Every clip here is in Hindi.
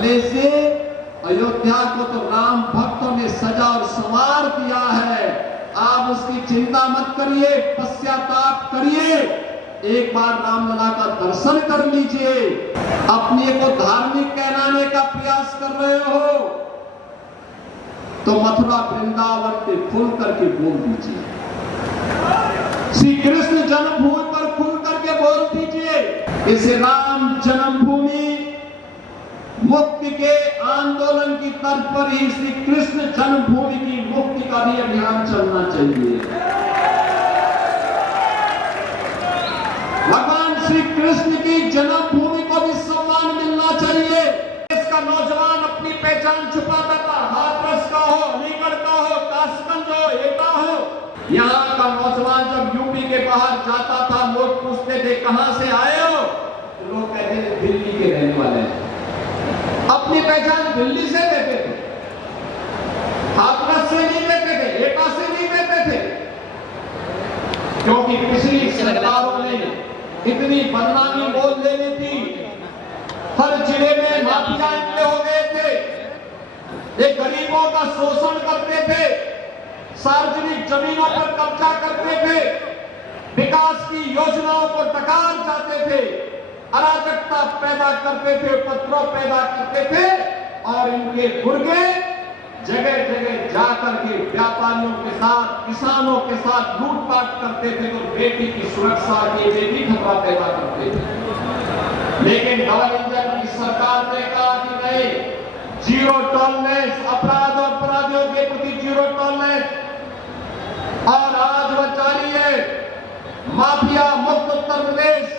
अपने से अयोध्या को तो राम भक्तों ने सजा और संवार दिया है। आप उसकी चिंता मत करिए, पश्चाताप करिए, एक बार रामलला का दर्शन कर लीजिए। अपने को धार्मिक कहलाने का प्रयास कर रहे हो तो मथुरा वृंदावन पे खुल करके बोल दीजिए, श्री कृष्ण जन्मभूमि पर खुल करके बोल दीजिए। इसे राम जन्मभूमि मुक्ति के आंदोलन की तर्ज पर ही श्री कृष्ण जन्मभूमि की मुक्ति का भी अभियान चलना चाहिए। भगवान श्री कृष्ण की जन्मभूमि को भी सम्मान मिलना चाहिए। इसका नौजवान अपनी पहचान छुपाता था, हाथरस का हो, अलीगढ़ का हो, कासगंज हो, एटा हो। यहाँ का नौजवान जब यूपी के बाहर जाता था, लोग पूछते थे कहां से आए हो, तो लोग कहते थे दिल्ली के रहने वाले हैं। अपनी पहचान दिल्ली से देते थे, हाथरस से नहीं देते थे, एटा से नहीं देते थे, क्योंकि पिछली सरकारों ने इतनी बदनामी बोल देनी थी। हर जिले में माफिया इतने हो गए थे, ये गरीबों का शोषण करते थे, सार्वजनिक जमीनों पर कब्जा करते थे, विकास की योजनाओं को टकार जाते थे, अराजकता पैदा करते थे, उपद्रव पैदा करते थे और इनके गुर्गे जगह जगह जाकर के व्यापारियों के साथ, किसानों के साथ लूटपाट करते थे तो बेटी की सुरक्षा के लिए भी खतरा पैदा करते थे। लेकिन डबल इंजन की सरकार ने कहा कि नहीं, जीरो टॉलरेंस, अपराध और अपराधियों के प्रति जीरो टॉलरेंस। और आज वह जारी है, माफिया मुक्त उत्तर प्रदेश,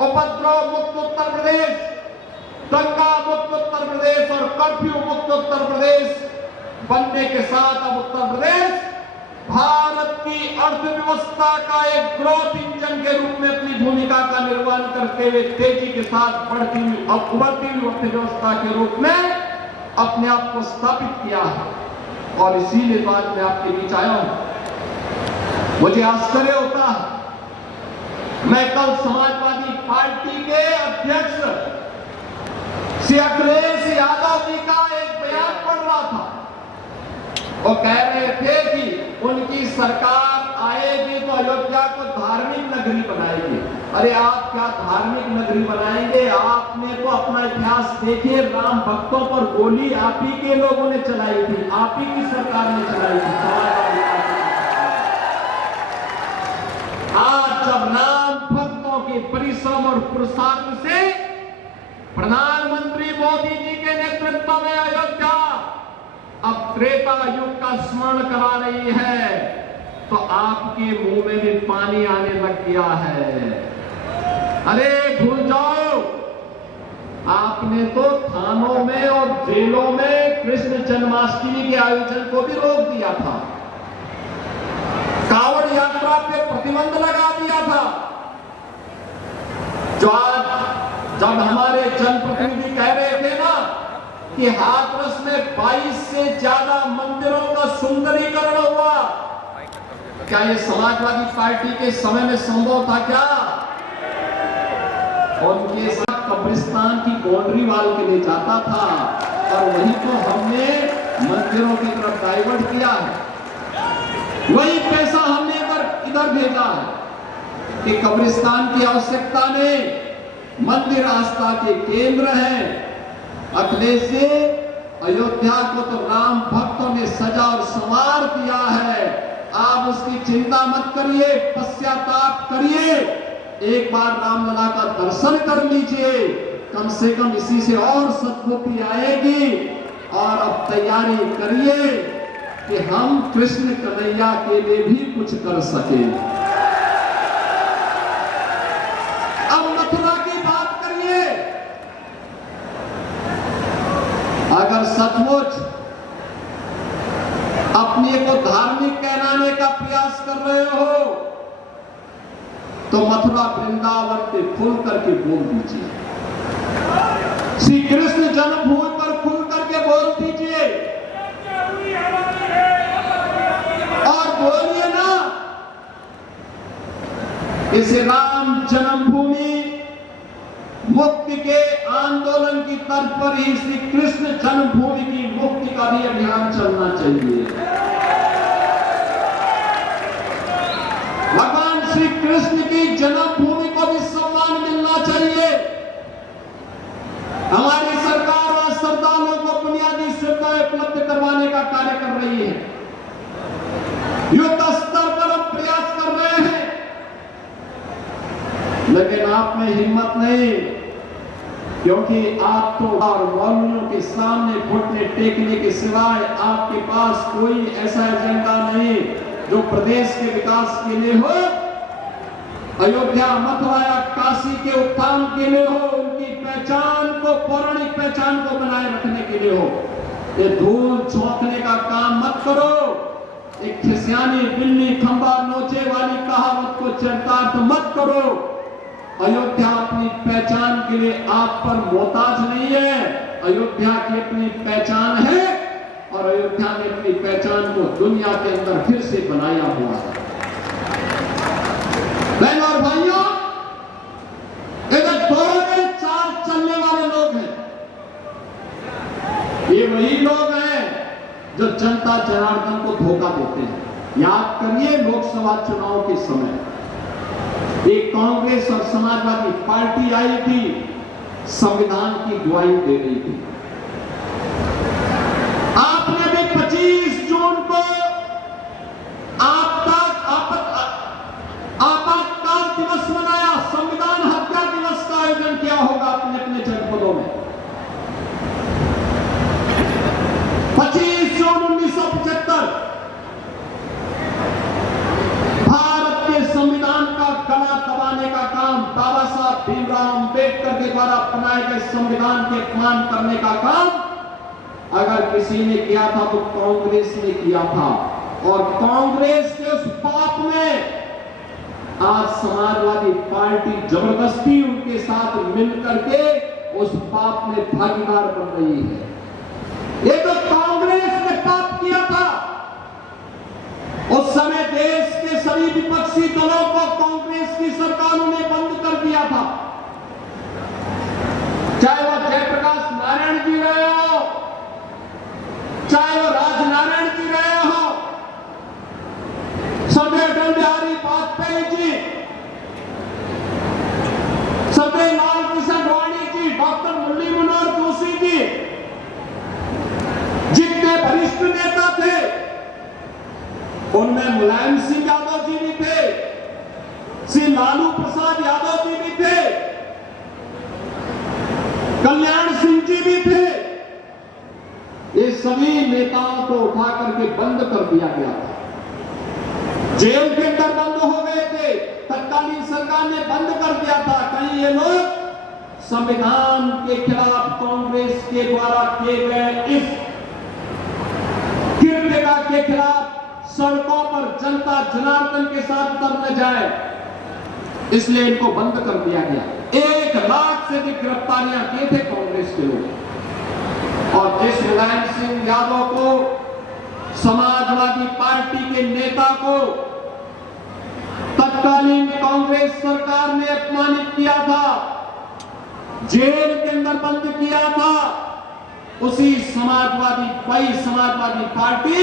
उपद्रव मुक्त उत्तर प्रदेश, दंगा मुक्त उत्तर प्रदेश और कर्फ्यू मुक्त उत्तर प्रदेश बनने के साथ अब उत्तर प्रदेश भारत की अर्थव्यवस्था का एक ग्रोथ इंजन के रूप में अपनी भूमिका का निर्वहन करते हुए तेजी के साथ बढ़ती हुई और उभरती हुई अर्थव्यवस्था के रूप में अपने आप को स्थापित किया है। और इसीलिए बात मैं आपके बीच आया हूं। मुझे आश्चर्य होता है, मैं कल समाजवादी पार्टी के अध्यक्ष श्री अखिलेश यादव जी का एक बयान पढ़ रहा था। वो कह रहे थे कि उनकी सरकार आएगी तो अयोध्या को धार्मिक नगरी बनाएगी। अरे आप क्या धार्मिक नगरी बनाएंगे? आपने तो अपना इतिहास देखिए, राम भक्तों पर गोली आप ही के लोगों ने चलाई थी, आप ही की सरकार ने चलाई थी। आज जब राम भक्तों के परिश्रम और पुरुषार्थ से प्रधानमंत्री मोदी जी के नेतृत्व में अयोध्या अब त्रेता युग का स्मरण करा रही है, तो आपके मुंह में भी पानी आने लग गया है। अरे भूल जाओ, आपने तो थानों में और जेलों में कृष्ण जन्माष्टमी के आयोजन को भी रोक दिया था, कांवड़ यात्रा पे प्रतिबंध लगा दिया था। जो आज जब हमारे जनप्रतिनिधि कह रहे थे ना कि हाथरस में 22 से ज्यादा मंदिरों का सुंदरीकरण हुआ, क्या ये समाजवादी पार्टी के समय में संभव था क्या? उनके साथ कब्रिस्तान की बाउंड्री वाल के लिए जाता था और वही तो हमने मंदिरों की तरफ डाइवर्ट किया है। वही पैसा हमने इधर भेजा है कि कब्रिस्तान की आवश्यकता नहीं, मंदिर आस्था के केंद्र हैं। अखिलेश से अयोध्या को तो राम भक्तों ने सजा और संवार दिया है। आप उसकी चिंता मत करिए, पश्चाताप करिए, एक बार रामलला का दर्शन कर लीजिए, कम से कम इसी से और सद्बुद्धि आएगी। और अब तैयारी करिए कि हम कृष्ण कन्हैया के लिए भी कुछ कर सके। अब मथुरा की बात करिए। अगर सचमुच अपने को धार्मिक कहलाने का प्रयास कर रहे हो तो मथुरा वृंदावन पे खुल करके बोल दीजिए, श्री कृष्ण जन्मभूमि पर खुल करके बोल दीजिए और बोलिए ना, इसे राम जन्मभूमि मुक्ति मुक्ति के आंदोलन की तर्ज पर ही श्री कृष्ण जन्मभूमि की मुक्ति का भी अभियान चलना चाहिए। भगवान श्री कृष्ण की जन्मभूमि को भी सम्मान मिलना चाहिए। हमारी सरकार और श्रद्धालुओं को बुनियादी सुविधाएं उपलब्ध करवाने का कार्य कर रही है। युद्ध स्तर पर हम प्रयास कर रहे हैं, लेकिन आप में हिम्मत नहीं, क्योंकि आप तो और मौलवियों के सामने घुटने टेकने के सिवाय आपके पास कोई ऐसा एजेंडा नहीं जो प्रदेश के विकास के लिए हो, अयोध्या, मथुरा या काशी के उत्थान के लिए हो, उनकी पहचान को, पौराणिक पहचान को बनाए रखने के लिए हो। ये धूल झोंकने का काम मत करो। एक खिसियानी बिल्ली खंबा नोचे वाली कहावत को चरितार्थ मत करो। अयोध्या अपनी पहचान के लिए आप पर मोहताज नहीं है। अयोध्या की अपनी पहचान है और अयोध्या ने अपनी पहचान को दुनिया के अंदर फिर से बनाया हुआ है। बहनों और भाइयों, इधर दोनों में चाल चलने वाले लोग हैं। ये वही लोग हैं जो जनता जनार्दन को धोखा देते हैं। याद करिए, लोकसभा चुनाव के समय एक कांग्रेस और समाजवादी पार्टी आई थी, संविधान की दुहाई दे रही थी। आपने भी 25 जून को आपातकाल दिवस मनाया, संविधान हत्या दिवस का आयोजन किया होगा अपने अपने जनपदों में। 25 जून 1975 भारत के संविधान का गला दबाने का काम, बाबा साहब भीमराव अंबेडकर के द्वारा बनाए गए संविधान के अपमान करने का काम अगर किसी ने किया था तो कांग्रेस ने किया था। और कांग्रेस के उस पाप में आज समाजवादी पार्टी जबरदस्ती उनके साथ मिलकर के उस पाप में भागीदार बन रही है। ये तो कांग्रेस ने पाप किया था। उस समय देश के सभी विपक्षी दलों को कांग्रेस की सरकारों ने बंद कर दिया था, चाहे वह जयप्रकाश नारायण जी रहे हो, चाहे वो राजनारायण जी रहे हो, सरदार अटल बिहारी वाजपेयी जी, सरदार लाल कृष्ण आडवाणी जी, डॉक्टर मुरली मनोहर जोशी जी, जितने वरिष्ठ नेता थे उनमें मुलायम सिंह यादव जी भी थे, श्री लालू प्रसाद यादव जी भी थे, कल्याण सिंह जी भी थे। ये सभी नेताओं को उठा करके बंद कर दिया गया था, जेल के अंदर बंद हो गए थे, तत्कालीन सरकार ने बंद कर दिया था। कहीं ये लोग संविधान के खिलाफ कांग्रेस के द्वारा किए गए इस कृत्य के खिलाफ सड़कों पर जनता जनार्दन के साथ उतर जाए, इसलिए इनको बंद कर दिया गया। 1 लाख से अधिक गिरफ्तारियां किए थे कांग्रेस के लोग। और जिस मुलायम सिंह यादव को, समाजवादी पार्टी के नेता को तत्कालीन कांग्रेस सरकार ने अपमानित किया था, जेल के अंदर बंद किया था, उसी समाजवादी पार्टी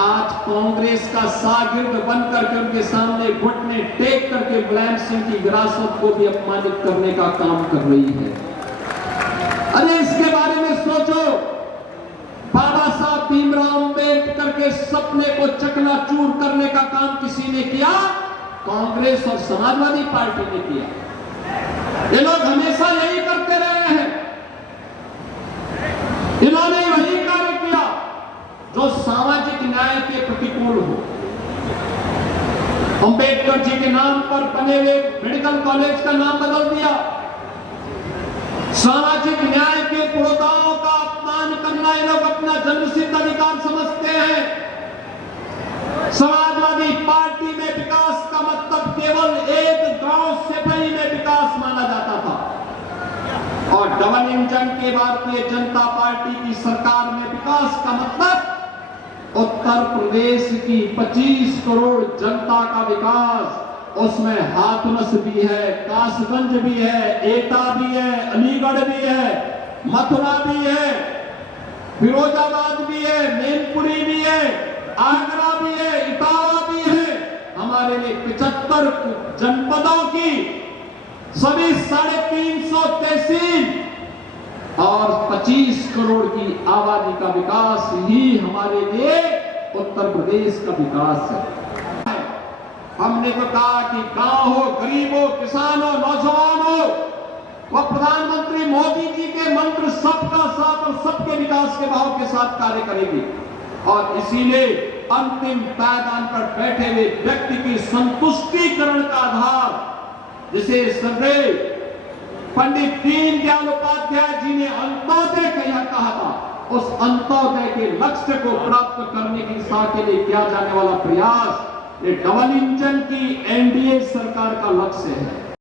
आज कांग्रेस का शागिर्द बनकर के उनके सामने घुटने टेक करके मुलायम सिंह की विरासत को भी अपमानित करने का काम कर रही है। अरे इसके बारे में सोचो। बाबा साहब भीमराव अंबेडकर के सपने को चकनाचूर करने का काम किसी ने किया? कांग्रेस और समाजवादी पार्टी ने किया। ये लोग हमेशा यही करते रहे हैं। इन्होंने वही कार्य किया जो सामाजिक न्याय के प्रतिकूल हो। अंबेडकर जी के नाम पर बने हुए मेडिकल कॉलेज का नाम बदल दिया। सामाजिक न्याय के पुरोधाओं का अपमान करना ये लोग अपना जन्मसिद्ध अधिकार समझते हैं। समाजवादी पार्टी में विकास का मतलब केवल एक गांव सिपाही में विकास माना जाता था, और डबल इंजन के भारतीय जनता पार्टी की सरकार में विकास का मतलब उत्तर प्रदेश की 25 करोड़ जनता का विकास, उसमें हाथरस भी है, कासगंज भी है, एटा भी है, अलीगढ़ भी है, मथुरा भी है, फिरोजाबाद भी है, मैनपुरी भी है, आगरा भी है, इटावा भी है। हमारे लिए 75 जनपदों की सभी 350 तहसील और 25 करोड़ की आबादी का विकास ही हमारे लिए उत्तर प्रदेश का विकास है। हमने तो कहा कि गांव हो, गरीब हो, किसान हो, नौजवान हो, वह प्रधानमंत्री मोदी जी के मंत्र सबका साथ और सबके विकास के भाव के साथ कार्य करेगी। और इसीलिए अंतिम पायदान पर बैठे हुए व्यक्ति की संतुष्टिकरण का आधार, जिसे सदैव पंडित दीनदयाल उपाध्याय जी ने अंत्योदय कहा था, उस अंत्योदय के लक्ष्य को प्राप्त करने की दिशा के लिए किया जाने वाला प्रयास ये डबल इंजन की एनडीए सरकार का लक्ष्य है।